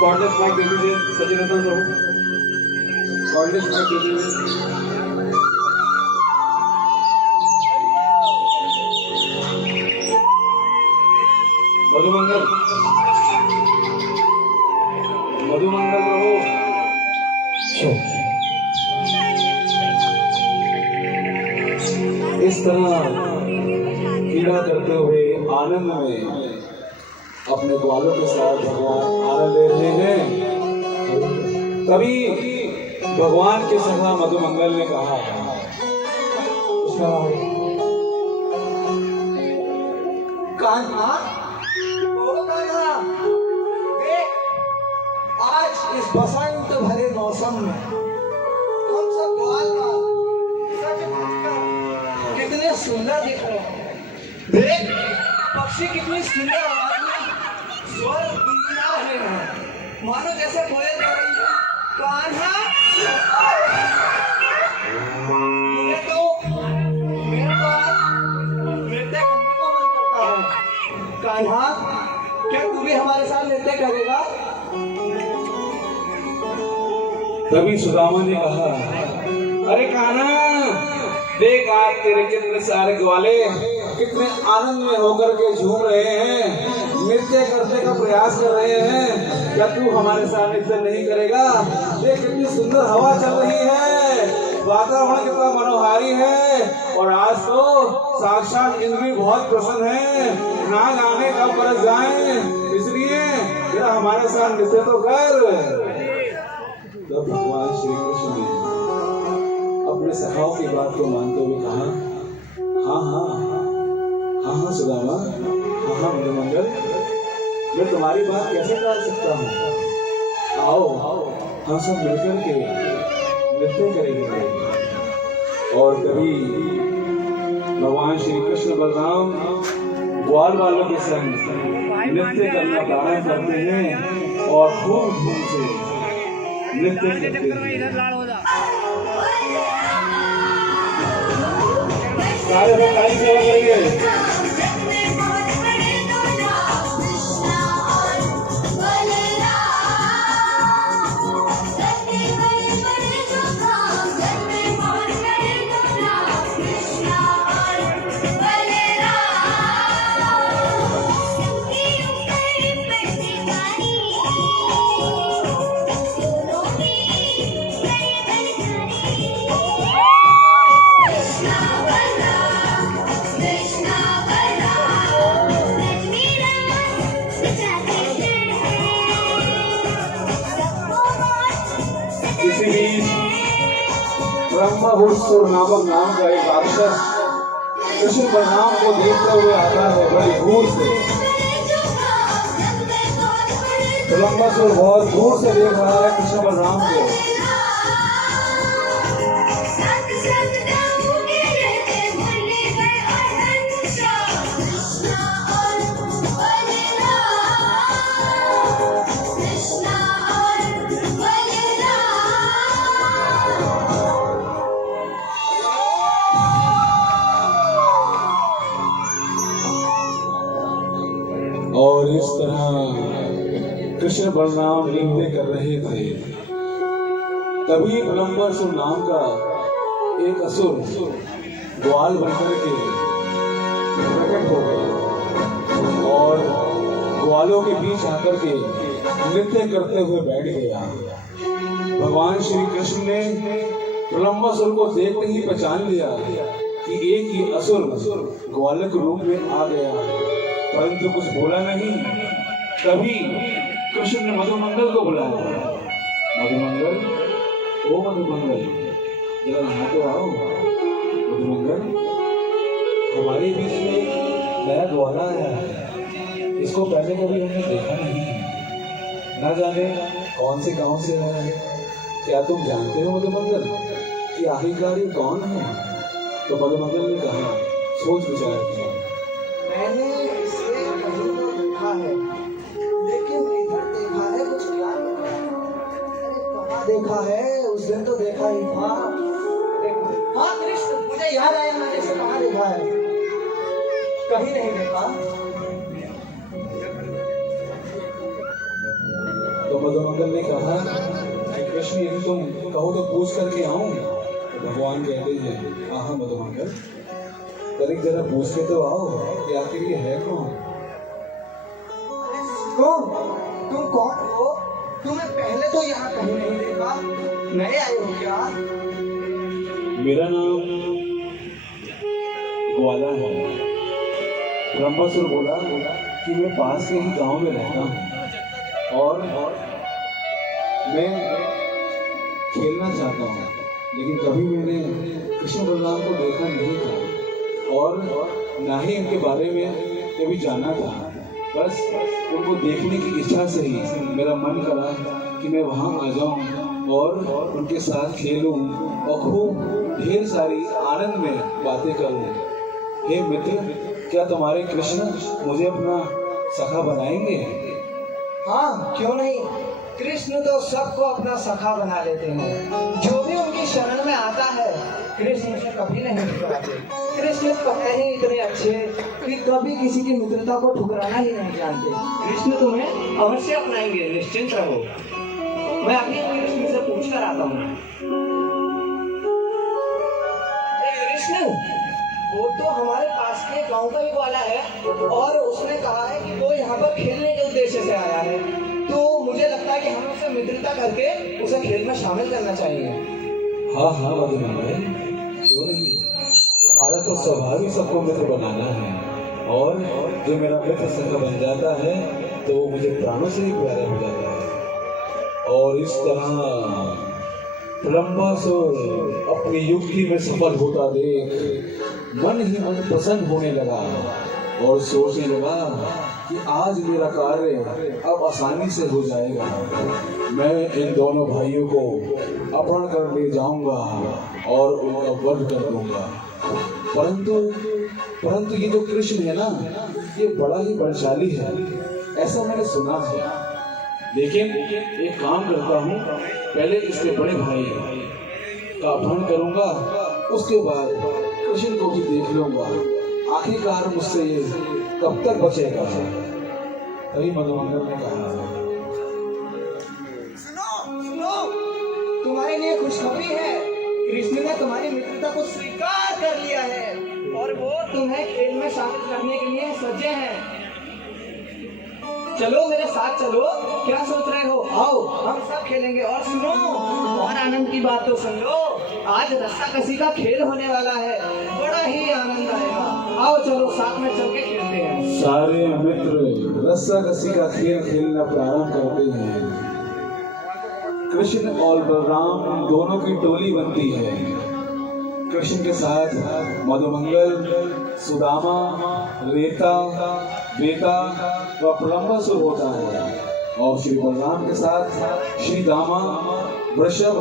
Cordless mic दे दीजिए सचिन प्रभु, cordless mic दे दीजिए। मधुमंगल मधुमंगल प्रभु, इस तरह क्रीड़ा करते हुए आनंद में अपने ग्वालों के साथ भगवान आनंद ले रहे हैं। तभी भगवान के सखा मधुमंगल ने कहा, कान्हा, आज इस बसंत भरे मौसम में हम सब ग्वाल कितने सुंदर दिख रहे हैं। देख, पक्षी कितनी सुंदर आवाज में स्वर गुनगुना रहे हैं, मानो जैसे कोयल गा रही है। कान्हा, मेरा तो आज नृत्य करने को मन करता है। कान्हा, क्या तू भी हमारे साथ नृत्य करेगा? तभी सुदामा ने कहा, अरे कान्हा, देख आज तेरे कितने सारे ग्वाले कितने आनंद में होकर के झूम रहे हैं, नृत्य करने का प्रयास कर रहे हैं। क्या तू हमारे साथ नृत्य नहीं करेगा? देख कितनी सुंदर हवा चल रही है, वातावरण कितना मनोहारी है, और आज तो साक्षात इंद्र भी बहुत प्रसन्न है। नाग आने कब बरस जाए, इसलिए जरा हमारे साथ नृत्य तो कर। तब भगवान श्री कृष्ण ने अपने सखाओं की बात को मानते हुए कहा, हाँ हाँ हाँ हाँ सुदामा, हाँ हाँ मधुमंगल, मैं तुम्हारी बात कैसे टाल सकता हूँ। आओ हम सब मिलकर के नृत्य करेंगे। और तभी भगवान श्री कृष्ण बलराम ग्वाल वालों के संग नृत्य करना प्रारंभ करते हैं और खूब धूम से नृत्य करते हैं। सारे लोग ताली सेवा करेंगे। ब्रह्मभूसुर नामक नाम का एक राक्षस कृष्ण बलराम को देखते हुए आता है बड़ी दूर से। ब्रह्मासुर बहुत दूर से देख रहा है कृष्ण बलराम को। और इस तरह कृष्ण बलराम नृत्य कर रहे थे। तभी ब्रह्मासुर नाम का एक असुर ग्वाल बनकर के प्रकट हो गया और ग्वालों के बीच आकर के नृत्य करते हुए बैठ गया। भगवान श्री कृष्ण ने ब्रह्मासुर को देखते ही पहचान लिया कि एक ही असुर ग्वालक रूप में आ गया, परंतु कुछ बोला नहीं। तभी कृष्ण ने मधुमंगल को बुलाया। मधुमंगल, ओ मधुमंगल, जरा यहाँ तो आओ। मधुमंगल, हमारे बीच में नया ग्वाला आया है, इसको पहले कभी हमने देखा नहीं है, न जाने कौन से गांव से आया है। क्या तुम जानते हो मधुमंगल कि आखिरकार ये कौन है? तो मधुमंगल ने कहा, सोच विचार किया। मैंने इसे कहीं तो देखा है, लेकिन इधर देखा है कुछ याद नहीं। अरे कहाँ देखा है? उस दिन तो देखा ही था। हाँ कृष्ण, मुझे याद आया, मैंने इसे कहाँ देखा है। कहीं नहीं देखा। तो मंगल ने कहा कि कृष्ण यदि तुम कहो तो पूछ करके आऊं। तो भगवान कहते हैं हाँ मधुमंगल, तनिक जरा पूछ के तो आओ कि आखिर ये है कौन। कौन? तुम कौन हो? तुम्हें पहले तो यहाँ कहीं नहीं देखा, नए आए हो क्या? मेरा नाम ग्वाला है। ब्रह्मासुर बोला कि मैं पास के ही गांव में रहता हूँ और मैं खेलना चाहता हूँ, लेकिन कभी मैंने कृष्ण बलराम को देखा नहीं था और ना ही उनके बारे में कभी जाना था। बस उनको देखने की इच्छा से ही मेरा मन करा कि मैं वहाँ आ जाऊँ और उनके साथ खेलूं और खूब ढेर सारी आनंद में बातें करूं। हे मित्र, क्या तुम्हारे कृष्ण मुझे अपना सखा बनाएंगे? हाँ, क्यों नहीं। कृष्ण तो सबको अपना सखा बना लेते हैं। जो भी उनकी शरण में आता है कृष्ण उसे कभी नहीं ठुकराते। कृष्ण तो है ही इतने अच्छे कि कभी किसी की मित्रता को ठुकराना ही नहीं जानते। कृष्ण तुम्हें अवश्य अपनाएंगे, निश्चिंत रहो। मैं अभी कृष्ण से पूछ कर आता हूँ। कृष्ण, वो तो हमारे पास के गांव का ही वाला है और उसने कहा है कि वो यहाँ पर खेलने के उद्देश्य से आया है, तो मुझे लगता है कि हमें उससे मित्रता करके उसे खेल में शामिल करना चाहिए। हाँ हाँ मधुमंगल, क्यों नहीं। हमारा तो स्वभाव ही सबको मित्र बनाना है और जो मेरा मित्र सखा बन जाता है तो वो मुझे प्राणों से ही प्यारा हो जाता है। और इस तरह ब्रह्मासुर अपनी युक्ति में सफल होता देख मन ही मन प्रसन्न होने लगा और सोचने लगा कि आज मेरा कार्य अब आसानी से हो जाएगा। मैं इन दोनों भाइयों को अपहरण कर ले जाऊंगा और उनका वध कर दूंगा। परंतु ये जो कृष्ण है ना, ये बड़ा ही बलशाली है, ऐसा मैंने सुना है। लेकिन एक काम करता हूँ, पहले इसके बड़े भाई का अपहरण करूंगा, उसके बाद कृष्ण को भी देख लूंगा। आखिरकार मुझसे ये कब तक बचेगा। तभी मधुमंगल ने कहा, सुनो, तुम्हारे लिए खुशखबरी है। कृष्ण ने तुम्हारी मित्रता को स्वीकार कर लिया है और वो तुम्हें खेल में शामिल करने के लिए सज्जे हैं। चलो मेरे साथ चलो, क्या सोच रहे हो? आओ हम सब खेलेंगे। और सुनो, और आनंद की बात तो सुन लो, आज रस्साकसी का खेल होने वाला है, बड़ा ही आनंद आएगा। आओ चलो साथ में चल के खेलते हैं। सारे मित्र रस्साकसी का खेल खेलना प्रारंभ करते हैं। कृष्ण और बलराम दोनों की टोली बनती है। कृष्ण के साथ मधुमंगल, सुदामा, रेता, बेता व ब्रह्मासुर होता है और श्री बलराम के साथ श्री दामा, वृषभ,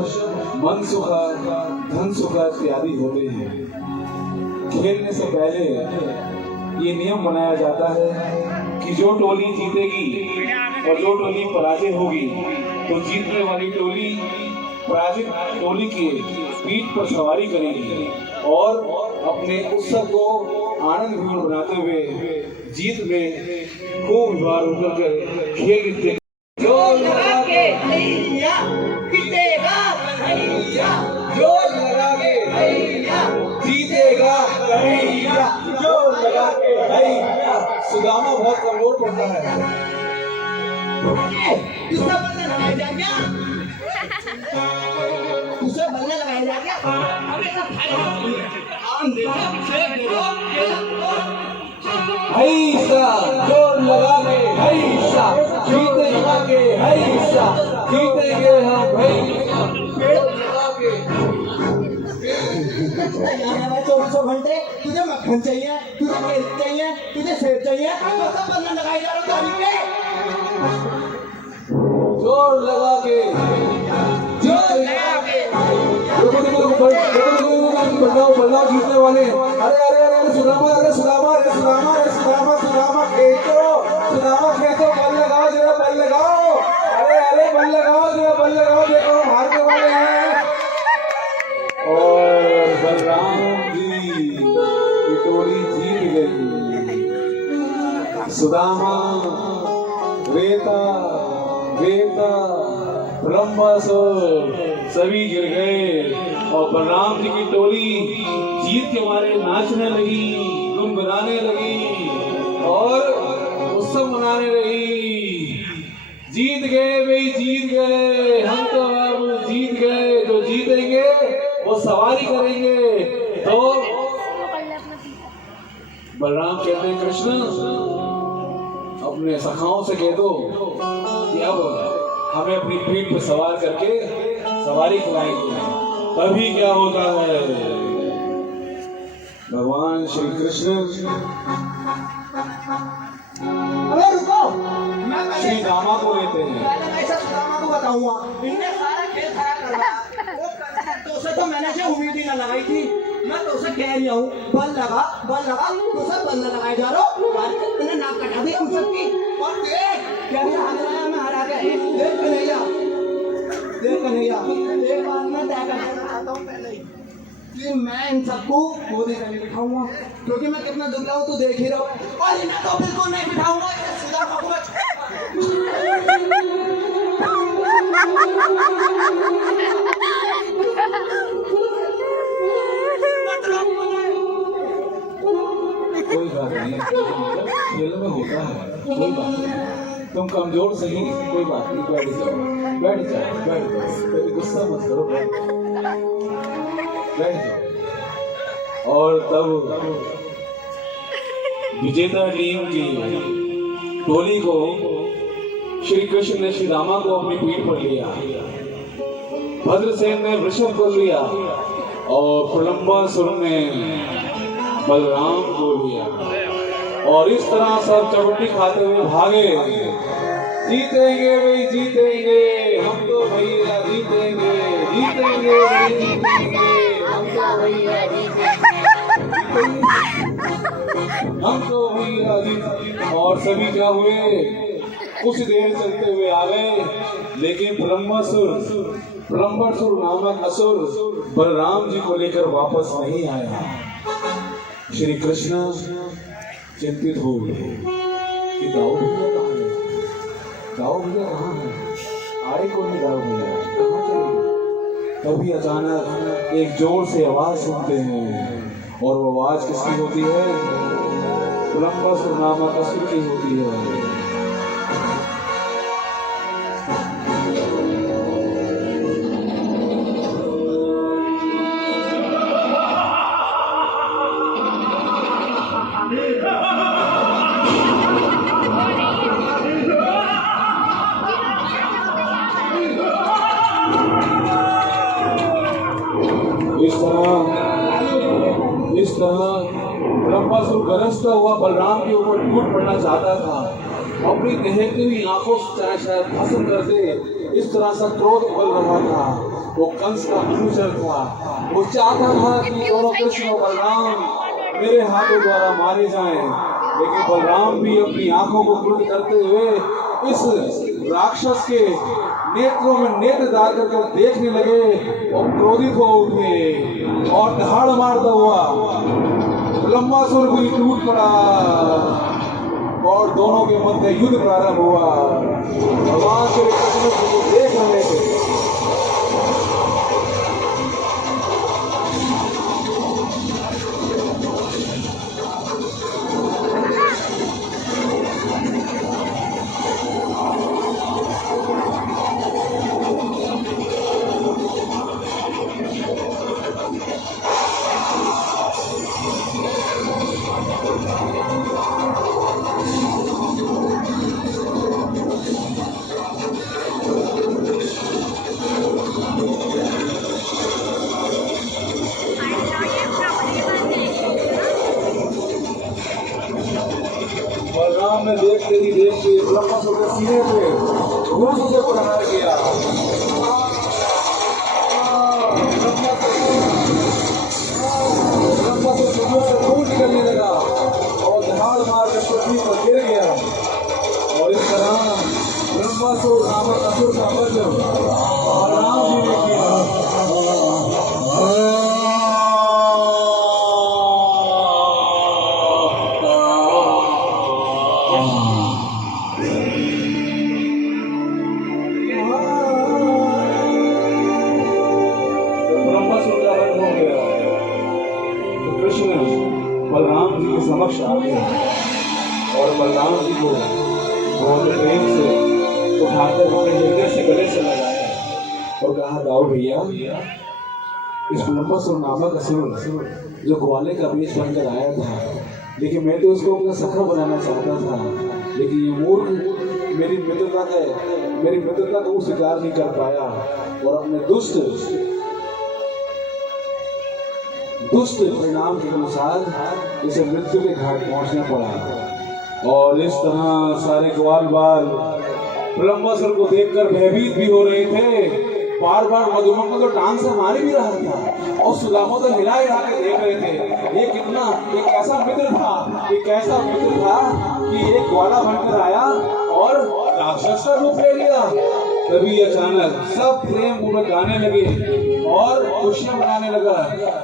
मनसुखा, धनसुखा इत्यादि होते हैं। खेलने से पहले ये नियम बनाया जाता है कि जो टोली जीतेगी और जो टोली पराजय होगी तो जीतने वाली टोली पराजित टोली की पीठ पर सवारी करेगी और अपने उत्सव को आनंदपूर्ण बनाते हुए जीत में खूब विवाह होकर के खेल जीते। जोर लगा के हैया जीतेगा कन्हैया, जोर लगा के हैया जीतेगा कन्हैया, जोर लगा के हैया। सुदामा बहुत कमजोर पड़ता है। दूसरा बल्ला लगाया जा क्या? दूसरा बल्ला लगाया जा क्या? हमेशा आम दे दो, हैसा, जोर लगा के हैसा, जीतेगा के हैसा, जीतेंगे हम हैसा, जोर लगा के। यहाँ है 24 घंटे, तुझे मक्खन चाहिए, तुझे केसर चाहिए, तुझे सेब चाहिए, तो सब बल्ला लगाई जा रहा हूँ पे। जोर लगा के, जोर लगा के। बल्ला जीतने वाले। अरे अरे अरे सुदामा, अरे सुदामा, अरे सुदामा, अरे सुदामा, सुदामा खेचो, सुदामा खेचो, बल लगाओ जरा, बल लगाओ। अरे अरे बल लगाओ जरा, बल लगाओ, देखो हम हारने वाले हैं। और बलराम जी की टोली जीत गई। सुदामा, रेता, ब्रह्मासुर सभी गिर गए और बलराम जी की टोली जीत के मारे नाचने लगी, गुनगुनाने लगी और उत्सव मनाने लगी। जीत गए भाई, जीत गए, हम तो अब जीत गए। जो जीतेंगे वो सवारी करेंगे। तो बलराम कहते हैं कृष्ण अपने सखाओं से कह दो कि अब हमें अपनी पीठ पर सवार करके सवारी कराएंगे। तभी क्या होता है, भगवान श्री कृष्ण अबे रुको, श्री रामा को लेते हैं। मैं ऐसा सुदामा को बताऊंगा, इनने सारा खेल खराब करवाया। तो से तो मैंने से उम्मीद ही ना लगाई थी। मैं तो उसे कह रहा हूँ बल लगा तो सब बल न लगाए जा रहा। मैंने नाक कटा दी हम सबकी। और देख क्या हाथ में हरा गया। देख कन्हैया एक बात मैं तय करना चाहता हूँ पहले ही कि मैं इन सबको गोदी में नहीं बिठाऊंगा, क्योंकि मैं कितना दुबला हूँ तो देख ही रहा हूँ। और इन्हें तो बिल्कुल नहीं बिठाऊंगा। सुदामा को कोई बात नहीं, खेल में होता है, कोई बात नहीं। तुम कमजोर सही, कोई बात नहीं, बैठ जाओ बैठ जाओ बैठ जाओ, कभी गुस्सा मत करो, बैठ जाओ। और तब विजेता टीम की टोली को श्री कृष्ण ने श्री रामा को अपनी पीठ पर लिया, भद्रसेन ने वृषभ को लिया और प्रलंबासुर ने बलराम को लिया। और इस तरह सब चपटी खाते हुए भागे। जीतेंगे भाई जीतेंगे, हम तो भैया जीतेंगे, जीतेंगे भाई जीतेंगे, हम तो भैया जीतेंगे, हम तो भैया जीतेंगे। और सभी क्या हुए, कुछ देर चलते हुए आ गए, लेकिन ब्रह्मासुर नामक असुर बलराम जी को लेकर वापस नहीं आया। श्री कृष्ण चिंतित हो गए कि दाऊ भैया कहाँ है, दाऊ भैया कहाँ है, आए को नहीं दाऊ भैया, कहाँ चले गए। तभी अचानक एक जोर से आवाज सुनते हैं और वो आवाज किसकी होती है, ब्रह्मासुर नामक असुर की होती है। इस तरह ब्रह्मासुर गरजता हुआ बलराम के ऊपर टूट पड़ना चाहता था, अपनी दहकती हुई आंखों से शायद भस्म कर दे, इस तरह से क्रोध उबल रहा था। वो कंस का अनुचर था, वो चाहता था कि दोनों कृष्ण और बलराम मेरे हाथों द्वारा मारे जाएं, लेकिन बलराम भी अपनी आंखों को क्रुद्ध करते हुए इस राक्षस के नेत्रों में नेत्र डाल कर देखने लगे और क्रोधित हो उठे और दहाड़ मारता हुआ ब्रह्मासुर भी टूट पड़ा और दोनों के मध्य युद्ध प्रारंभ हुआ। भगवान श्री कृष्ण को देख रहे थे। बलराम ने देखते ही देखते ब्रह्मासुर के सीने पे घूस से प्रहार किया। ब्रह्मासुर सीने से खून निकलने लगा और दहाड़ मार कर पृथ्वी पर गिर गया। और इस तरह ब्रह्मासुर नामक असुर का वध बलराम जी ने किया। बलराम जी के समक्ष आ गए और बलराम जी को बहुत प्रेम से उठाकर अपने हृदय से गले से लगाया और कहा, दाऊ भैया, इस प्रलंबासुर नामक असुर जो ग्वाले का वेश बनकर आया था, लेकिन मैं तो उसको अपना सखा बनाना चाहता था, लेकिन ये मूर्ख मेरी मित्रता को स्वीकार नहीं कर पाया और अपने दुष्ट परिणाम के अनुसार इसे मृत्यु के घाट पहुंचना पड़ा। और इस तरह सारे ग्वाल बाल प्रलंबासुर को देखकर भयभीत भी हो रहे थे। बार बार मधुमक्खी तो टांग से मारी भी रहा था और सुदामा तो हिला हिला के देख रहे थे। ये कैसा मित्र था कि एक ग्वाला बनकर आया और राक्षस का रूप ले लिया। तभी अचानक सब प्रेम पूर्वक गाने लगे और खुशियां मनाने लगा।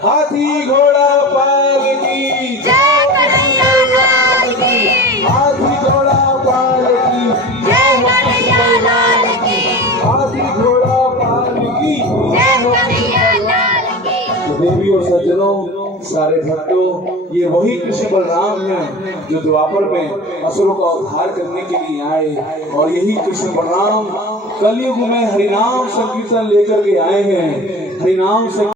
हाथी घोड़ा पाल की जय, कन्हैया लाल की। हाथी घोड़ा पाल की जय, कन्हैया लाल की। हाथी घोड़ा पाल की जय, कन्हैया लाल की। तो देवी और सज्जनों, सारे भक्तों, ये वही कृष्ण बलराम हैं जो द्वापर में असुरों का उद्धार करने के लिए आए। और यही कृष्ण बलराम कलयुग में हरिनाम संकीर्तन लेकर के आए हैं। हरिनाम